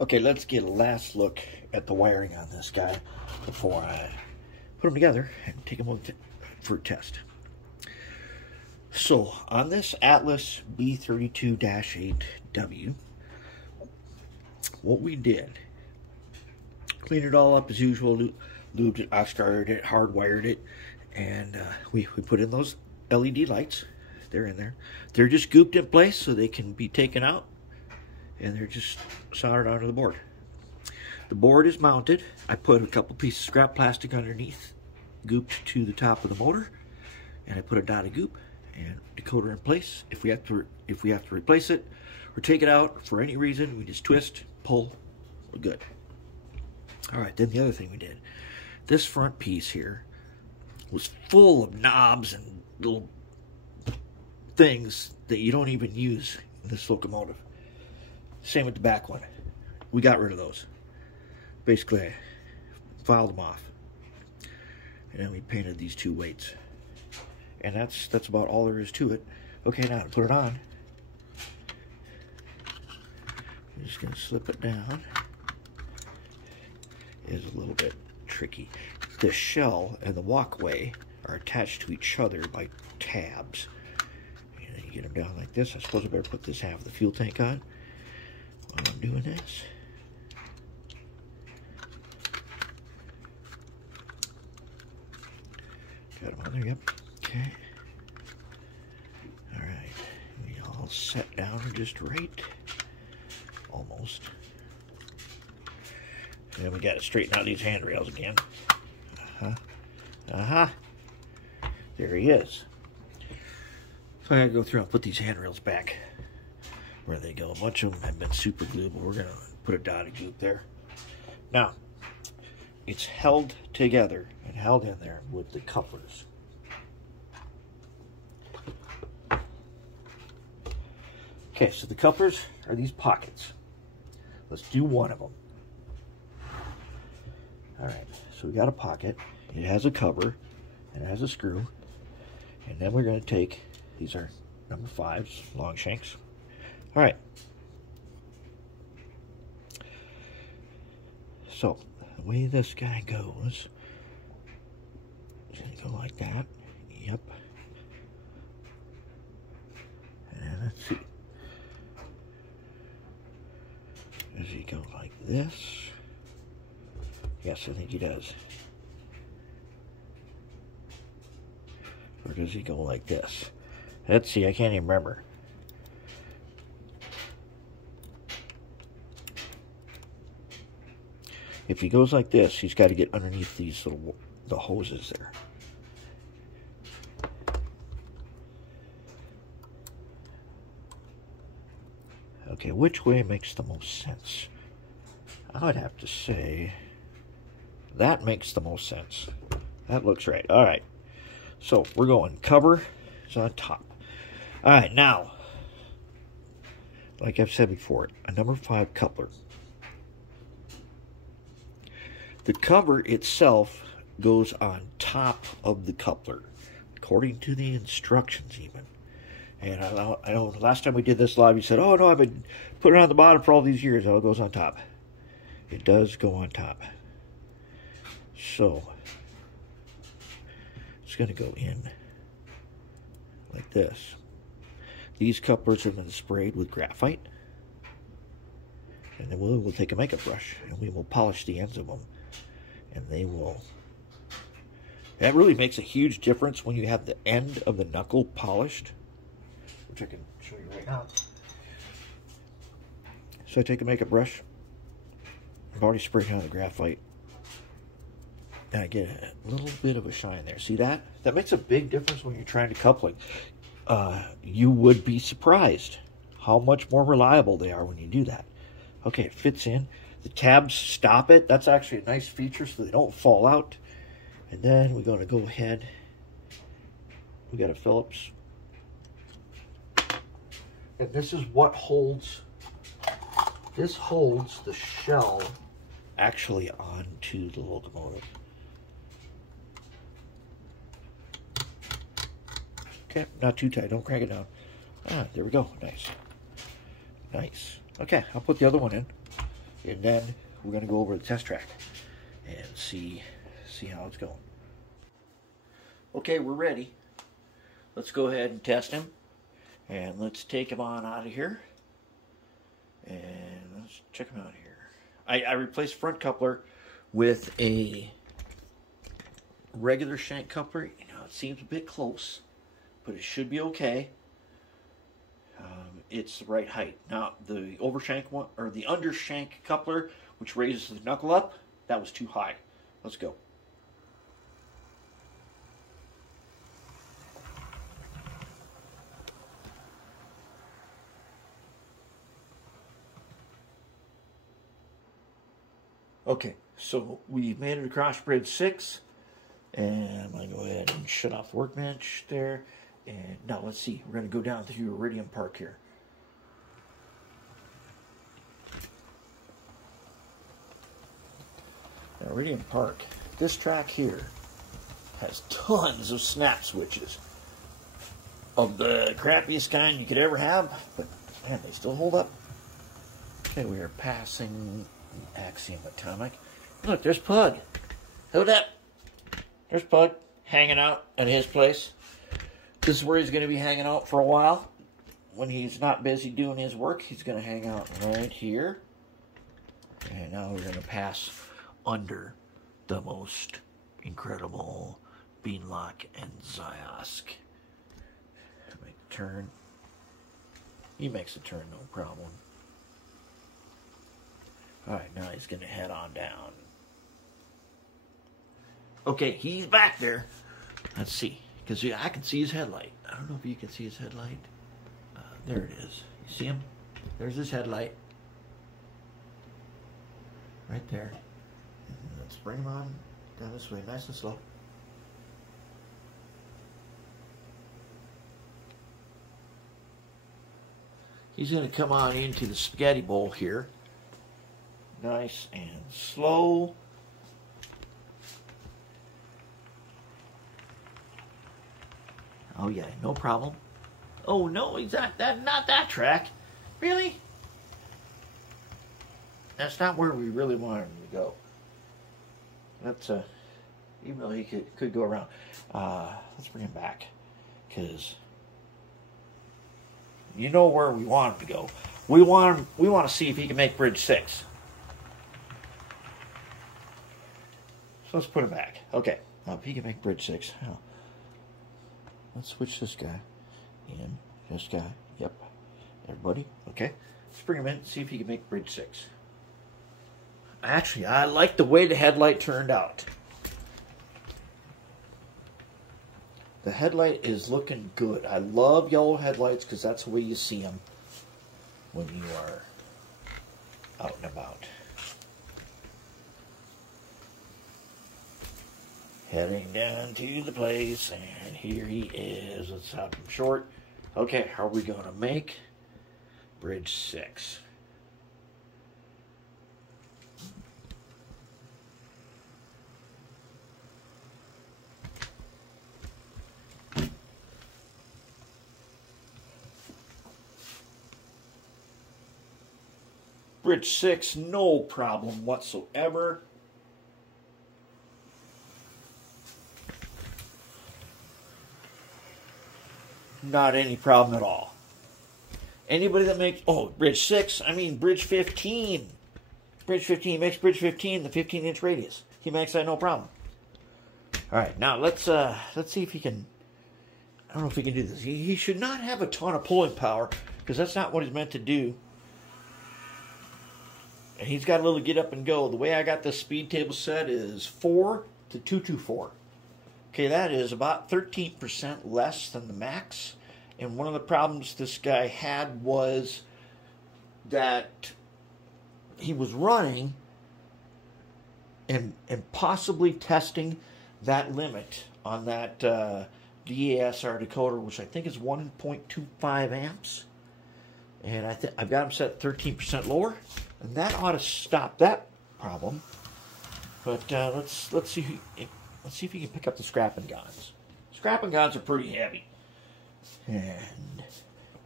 Okay, let's get a last look at the wiring on this guy before I put them together and take them for a test. So, on this Atlas B32-8W, what we did, cleaned it all up as usual, lubed it, oxguarded it, hardwired it, and we put in those LED lights. They're in there. They're just gooped in place so they can be taken out, and they're just soldered onto the board. The board is mounted. I put a couple pieces of scrap plastic underneath, gooped to the top of the motor, and I put a dot of goop and decoder in place. If we have to replace it or take it out for any reason, we just twist, pull, we're good. All right, then the other thing we did, this front piece here was full of knobs and little things that you don't even use in this locomotive. Same with the back one. We got rid of those. Basically, I filed them off. And then we painted these two weights. And that's about all there is to it. Okay, now to put it on, I'm just going to slip it down. It is a little bit tricky. The shell and the walkway are attached to each other by tabs. And then you get them down like this. I suppose I better put this half of the fuel tank on while I'm doing this. Got them on there, yep. Okay. All right. We all set down just right. Almost. And then we got to straighten out these handrails again. There he is. So I got to go through and put these handrails back where they go. A bunch of them have been super glued, but we're going to put a dot of goop there. Now, it's held together and held in there with the couplers. Okay, so the couplers are these pockets. Let's do one of them. All right, so we got a pocket. It has a cover and it has a screw. And then we're going to take, these are number 5s, long shanks. All right. So the way this guy goes, it's going to go like that. Yep. And then let's see. Does he go like this? Yes, I think he does. Or does he go like this? Let's see, I can't even remember. If he goes like this, he's got to get underneath these the hoses there. Okay, which way makes the most sense? I would have to say that makes the most sense. That looks right. All right. So we're going cover is on top. All right, now, like I've said before, a number 5 coupler. The cover itself goes on top of the coupler, according to the instructions even. And I know last time we did this live, you said, oh no, I've been putting it on the bottom for all these years. Oh, it goes on top. It does go on top. So, it's going to go in like this. These couplers have been sprayed with graphite. And then we'll take a makeup brush and we will polish the ends of them. And they will... That really makes a huge difference when you have the end of the knuckle polished, which I can show you right now. So I take a makeup brush. I've already sprayed on the graphite. And I get a little bit of a shine there. See that? That makes a big difference when you're trying to coupling. You would be surprised how much more reliable they are when you do that. Okay, it fits in. The tabs stop it. That's actually a nice feature so they don't fall out. And then we're going to go ahead. We got a Phillips. And this is what holds, this holds the shell actually onto the locomotive. Okay, not too tight. Don't crank it down. Ah, there we go. Nice. Nice. Okay, I'll put the other one in. and then we're going to go over the test track and see how it's going. Okay, we're ready. Let's go ahead and test him, and let's take him on out of here, and let's check him out here. I replaced front coupler with a regular shank coupler. You know, it seems a bit close, but it should be okay. It's the right height. Now, the overshank one, or the undershank coupler, which raises the knuckle up, that was too high. Let's go. Okay, so we made it across bridge 6, and I'm going to go ahead and shut off the workbench there. And now let's see, we're going to go down through Iridium Park here. Now, Iridium Park, this track here has tons of snap switches of the crappiest kind you could ever have, but man, they still hold up. Okay, we are passing Axiom Atomic. Look, there's Pug. Hold up. There's Pug hanging out at his place. This is where he's going to be hanging out for a while. When he's not busy doing his work, he's going to hang out right here. And now we're going to pass under the most incredible Beanlock and Ziosk. Make a turn. He makes a turn, no problem. Alright, now he's going to head on down. Okay, he's back there. Let's see. Because I can see his headlight. I don't know if you can see his headlight. There it is. You see him? There's his headlight. Right there. And let's bring him on down this way, nice and slow. He's going to come on into the spaghetti bowl here. Nice and slow. Oh yeah, no problem. Oh no, not that track. Really? That's not where we really wanted him to go. That's even though he could go around. Let's bring him back, because you know where we want him to go. We want to see if he can make bridge 6. So let's put him back. Okay, now if he can make bridge 6. Oh. Let's switch this guy in. This guy. Yep. Everybody. Okay. Let's bring him in and see if he can make bridge 6. Actually, I like the way the headlight turned out. The headlight is looking good. I love yellow headlights because that's the way you see them when you are out and about. Heading down to the place, and here he is. Let's stop him short. Okay, how are we going to make bridge 6? Bridge 6, no problem whatsoever. Not any problem at all. Anybody that makes, bridge 6, I mean bridge 15. Bridge 15 makes bridge 15 the 15-inch radius. He makes that no problem. All right, now let's see if he can. I don't know if he can do this. He should not have a ton of pulling power because that's not what he's meant to do. And he's got a little get up and go. The way I got this speed table set is 4 to 224. Okay, that is about 13% less than the max. And one of the problems this guy had was that he was running and possibly testing that limit on that DA-SR decoder, which I think is 1.25 amps. And I've got him set 13% lower, and that ought to stop that problem. But let's see. Let's see if he can pick up the scrapping guns. Scrapping guns are pretty heavy. And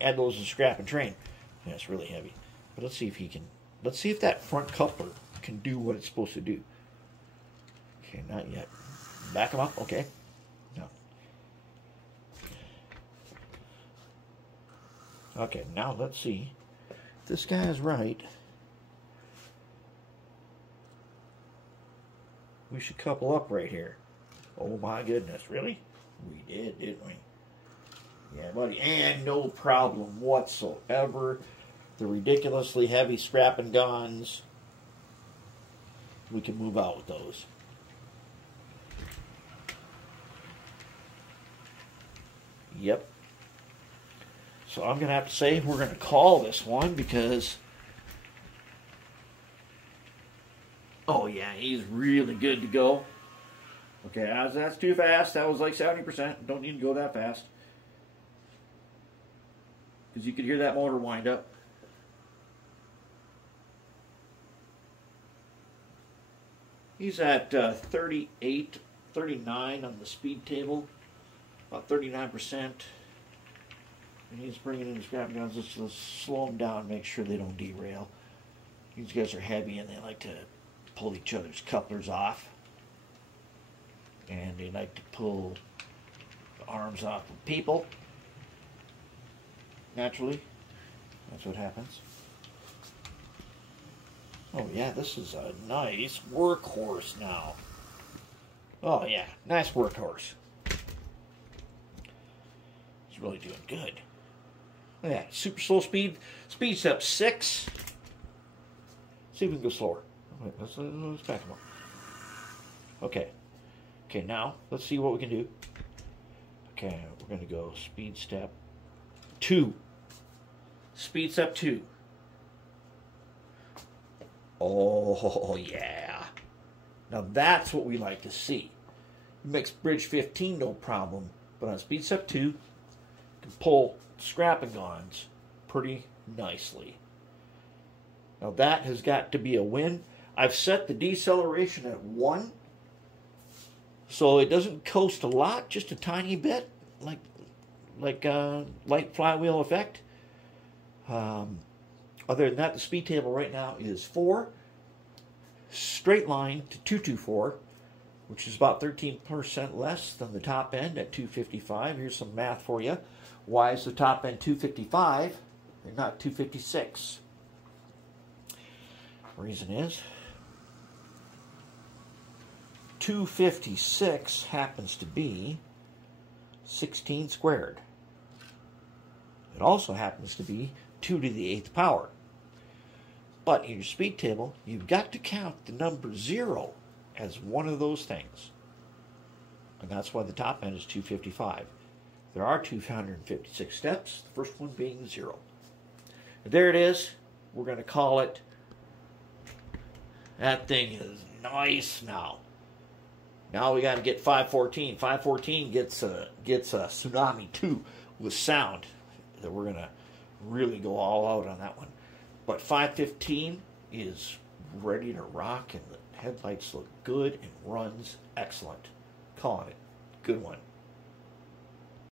add those to scrap and train. Yeah, it's really heavy. But let's see if he can let's see if that front coupler can do what it's supposed to do. Okay, not yet. Back them up, okay. No. Okay, now let's see if this guy is right. We should couple up right here. Oh my goodness, really? We did, didn't we? Yeah, buddy, and no problem whatsoever. The ridiculously heavy scrap and guns, we can move out with those. Yep. So I'm going to have to say we're going to call this one because, oh yeah, he's really good to go. Okay, that's too fast. That was like 70%. Don't need to go that fast. Because you could hear that motor wind up. He's at 38, 39 on the speed table. About 39%. And he's bringing in his scrap guns. Let's slow them down, make sure they don't derail. These guys are heavy and they like to pull each other's couplers off. And they like to pull the arms off of people. Naturally. That's what happens. Oh yeah, this is a nice workhorse now. Oh yeah, nice workhorse. It's really doing good. Look at that, super slow speed. Speed's up 6. See if we can go slower. Wait, let's back him up. Okay. Okay, now let's see what we can do. Okay, we're going to go speed step 2. Speed step 2. Oh, yeah. Now that's what we like to see. It makes bridge 15 no problem, but on speed step 2, you can pull scrap and guns pretty nicely. Now that has got to be a win. I've set the deceleration at 1, so it doesn't coast a lot, just a tiny bit, like light flywheel effect. Other than that, the speed table right now is 4. Straight line to 224, which is about 13% less than the top end at 255. Here's some math for you. Why is the top end 255 and not 256? The reason is 256 happens to be 16 squared. It also happens to be 2 to the 8th power. But in your speed table, you've got to count the number 0 as one of those things. And that's why the top end is 255. There are 256 steps, the first one being 0. And there it is. We're going to call it. That thing is nice now. Now we got to get 514. 514 gets a Tsunami 2 with sound. That we're going to really go all out on that one. But 515 is ready to rock, and the headlights look good and runs excellent. Calling it. Good one.